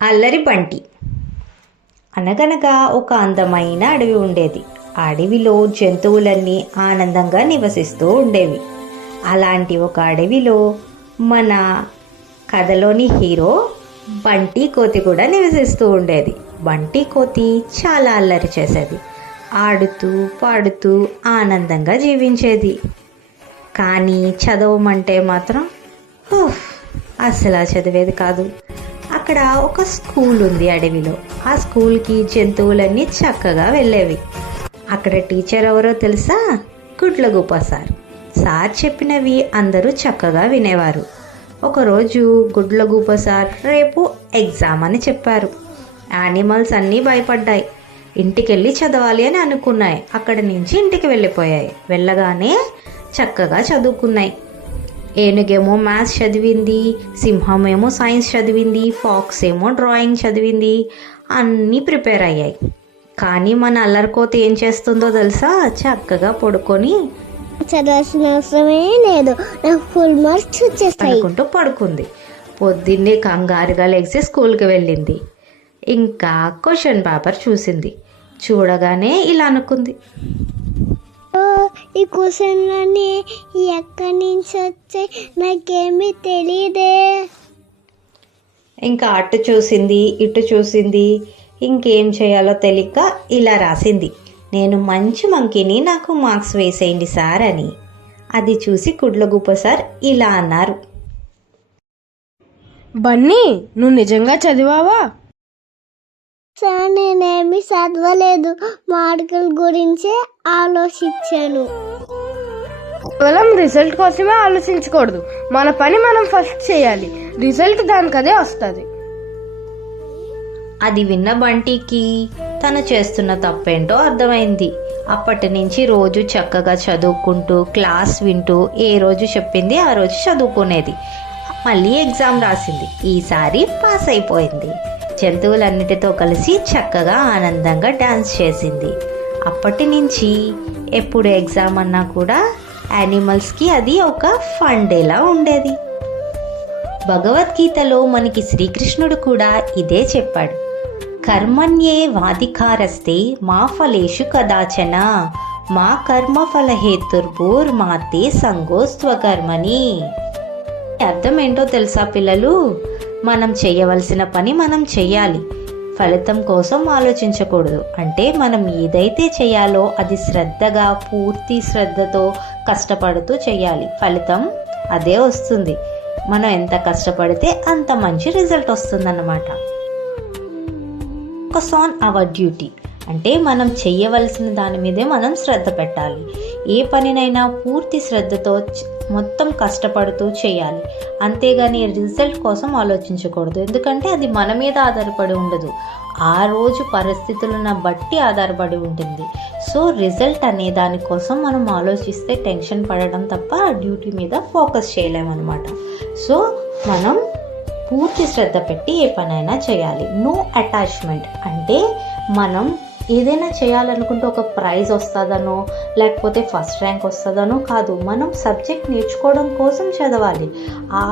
అల్లరి బంటి. అనగనగా ఒక అందమైన అడవి ఉండేది. ఆ అడవిలో జంతువులన్నీ ఆనందంగా నివసిస్తూ ఉండేవి. అలాంటి ఒక అడవిలో మన కథలోని హీరో బంటి కోతి కూడా నివసిస్తూ ఉండేది. బంటి కోతి చాలా అల్లరి చేసేది. ఆడుతూ పాడుతూ ఆనందంగా జీవించేది. కానీ చదవమంటే మాత్రం అసలు చదివేది కాదు. అక్కడ ఒక స్కూల్ ఉంది అడవిలో. ఆ స్కూల్కి జంతువులన్నీ చక్కగా వెళ్ళేవి. అక్కడ టీచర్ ఎవరో తెలుసా? గుడ్లగూప సార్. సార్ చెప్పినవి అందరూ చక్కగా వినేవారు. ఒకరోజు గుడ్లగూప సార్ రేపు ఎగ్జామ్ అని చెప్పారు. యానిమల్స్ అన్నీ భయపడ్డాయి. ఇంటికెళ్ళి చదవాలి అని అనుకున్నాయి. అక్కడి నుంచి ఇంటికి వెళ్ళిపోయాయి. వెళ్ళగానే చక్కగా చదువుకున్నాయి. ఏనుగేమో మ్యాథ్స్ చదివింది, సింహం ఏమో సైన్స్ చదివింది, ఫాక్స్ ఏమో డ్రాయింగ్ చదివింది. అన్నీ ప్రిపేర్ అయ్యాయి. కానీ మన అల్లరికోత ఏం చేస్తుందో తెలుసా? చక్కగా పడుకొని చదవాల్సిన అవసరమే లేదు, నాకు ఫుల్ మార్క్స్ వచ్చేస్తాయి అనుకుంటూ పడుకుంది. పొద్దున్నే కంగారుగా లేచి స్కూల్కి వెళ్ళింది. ఇంకా క్వశ్చన్ పేపర్ చూసింది. చూడగానే ఇలా అనుకుంది, ఈ క్వశ్చన్లన్నీ ఎక్కడి నుంచి వచ్చాయి, నాకేమీ తెలియదే. ఇంకా అటు చూసింది, ఇటు చూసింది. ఇంకేం చేయాలో తెలియక ఇలా రాసింది, నేను మంచి మంకీని, నాకు మార్క్స్ వేసేయండి సార్ అని. అది చూసి గుడ్లగూప సార్ ఇలా అన్నారు, బన్నీ, నువ్వు నిజంగా చదివావా? సార్ నేనేమి చదవలేదు, మార్కుల గురించే ఆలోచించాను. కేవలం రిజల్ట్ కోసమే ఆలోచించకూడదు. మన పని మనం ఫస్ట్ చేయాలి, రిజల్ట్ దానికదే వస్తుంది. అది విన్న బంటికి తను చేస్తున్న తప్పేంటో అర్థమైంది. అప్పటి నుంచి రోజు చక్కగా చదువుకుంటూ క్లాస్ వింటూ ఏ రోజు చెప్పింది ఆ రోజు చదువుకునేది. మళ్ళీ ఎగ్జామ్ రాసింది. ఈసారి పాస్ అయిపోయింది. జంతువులన్నిటితో కలిసి చక్కగా ఆనందంగా డాన్స్ చేసింది. అప్పటి నుంచి ఎప్పుడు ఎగ్జామ్ అన్నా కూడా యానిమల్స్కి అది ఒక ఫన్ డేలా ఉండేది. భగవద్గీతలో మనకి శ్రీకృష్ణుడు కూడా ఇదే చెప్పాడు, కర్మణ్యే వాధికారస్తే మా ఫలేషు కదాచన మా కర్మ ఫలహేతుర్భూర్మాతే సంగోస్త్వకర్మని. అర్థం ఏంటో తెలుసా పిల్లలు? మనం చేయవలసిన పని మనం చెయ్యాలి, ఫలితం కోసం ఆలోచించకూడదు. అంటే మనం ఏదైతే చేయాలో అది శ్రద్ధగా, పూర్తి శ్రద్ధతో కష్టపడుతూ చేయాలి. ఫలితం అదే వస్తుంది. మనం ఎంత కష్టపడితే అంత మంచి రిజల్ట్ వస్తుందన్నమాట. ఫోకస్ ఆన్ అవర్ డ్యూటీ అంటే మనం చెయ్యవలసిన దాని మీదే మనం శ్రద్ధ పెట్టాలి. ఏ పనినైనా పూర్తి శ్రద్ధతో మొత్తం కష్టపడుతూ చేయాలి. అంతేగాని రిజల్ట్ కోసం ఆలోచించకూడదు. ఎందుకంటే అది మన మీద ఆధారపడి ఉండదు, ఆ రోజు పరిస్థితులను బట్టి ఆధారపడి ఉంటుంది. సో రిజల్ట్ అనే దానికోసం మనం ఆలోచిస్తే టెన్షన్ పడడం తప్ప డ్యూటీ మీద ఫోకస్ చేయలేమన్నమాట. సో మనం పూర్తి శ్రద్ధ పెట్టి ఏ పనైనా చేయాలి. నో అటాచ్మెంట్ అంటే మనం ఏదైనా చేయాలనుకుంటే ఒక ప్రైజ్ వస్తుందనో లేకపోతే ఫస్ట్ ర్యాంక్ వస్తుందనో కాదు. మనం సబ్జెక్ట్ నేర్చుకోవడం కోసం చదవాలి, ఆ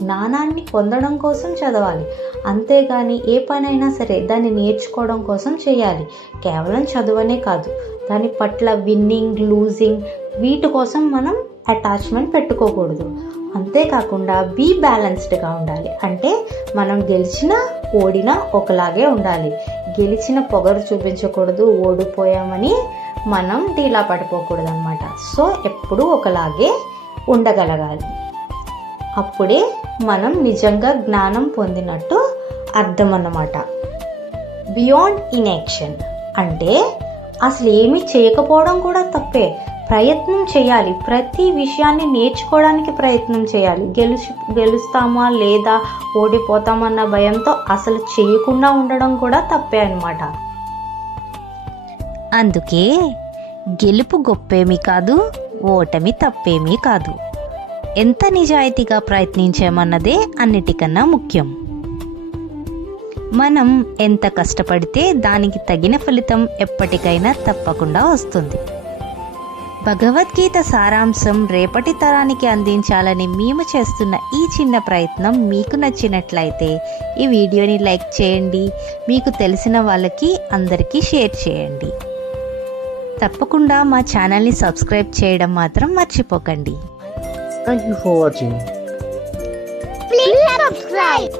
జ్ఞానాన్ని పొందడం కోసం చదవాలి. అంతేగాని ఏ పనైనా సరే దాన్ని నేర్చుకోవడం కోసం చేయాలి. కేవలం చదువనే కాదు, దాని పట్ల విన్నింగ్, లూజింగ్ వీటి కోసం మనం అటాచ్మెంట్ పెట్టుకోకూడదు. అంతేకాకుండా బీ బ్యాలెన్స్డ్గా ఉండాలి. అంటే మనం గెలిచినా ఓడినా ఒకలాగే ఉండాలి. గెలిచిన పొగరు చూపించకూడదు, ఓడిపోయామని మనం డీలా పడిపోకూడదు అనమాట. సో ఎప్పుడూ ఒకలాగే ఉండగలగాలి. అప్పుడే మనం నిజంగా జ్ఞానం పొందినట్టు అర్థం అన్నమాట. బియాండ్ ఇన్యాక్షన్ అంటే అసలు ఏమీ చేయకపోవడం కూడా తప్పే. ప్రయత్నం చేయాలి, ప్రతి విషయాన్ని నేర్చుకోవడానికి ప్రయత్నం చేయాలి. గెలుస్తామా లేదా ఓడిపోతామన్న భయంతో అసలు చేయకుండా ఉండడం కూడా తప్పే అన్నమాట. అందుకే గెలుపు గొప్పేమీ కాదు, ఓటమి తప్పేమీ కాదు. ఎంత నిజాయితీగా ప్రయత్నించామన్నదే అన్నిటికన్నా ముఖ్యం. మనం ఎంత కష్టపడితే దానికి తగిన ఫలితం ఎప్పటికైనా తప్పకుండా వస్తుంది. భగవద్గీత సారాంశం రేపటి తరానికి అందించాలని మేము చేస్తున్న ఈ చిన్న ప్రయత్నం మీకు నచ్చినట్లయితే ఈ వీడియోని లైక్ చేయండి, మీకు తెలిసిన వాళ్ళకి అందరికీ షేర్ చేయండి. తప్పకుండా మా ఛానల్ని సబ్స్క్రైబ్ చేయడం మాత్రం మర్చిపోకండి. Thank you for watching. Please subscribe.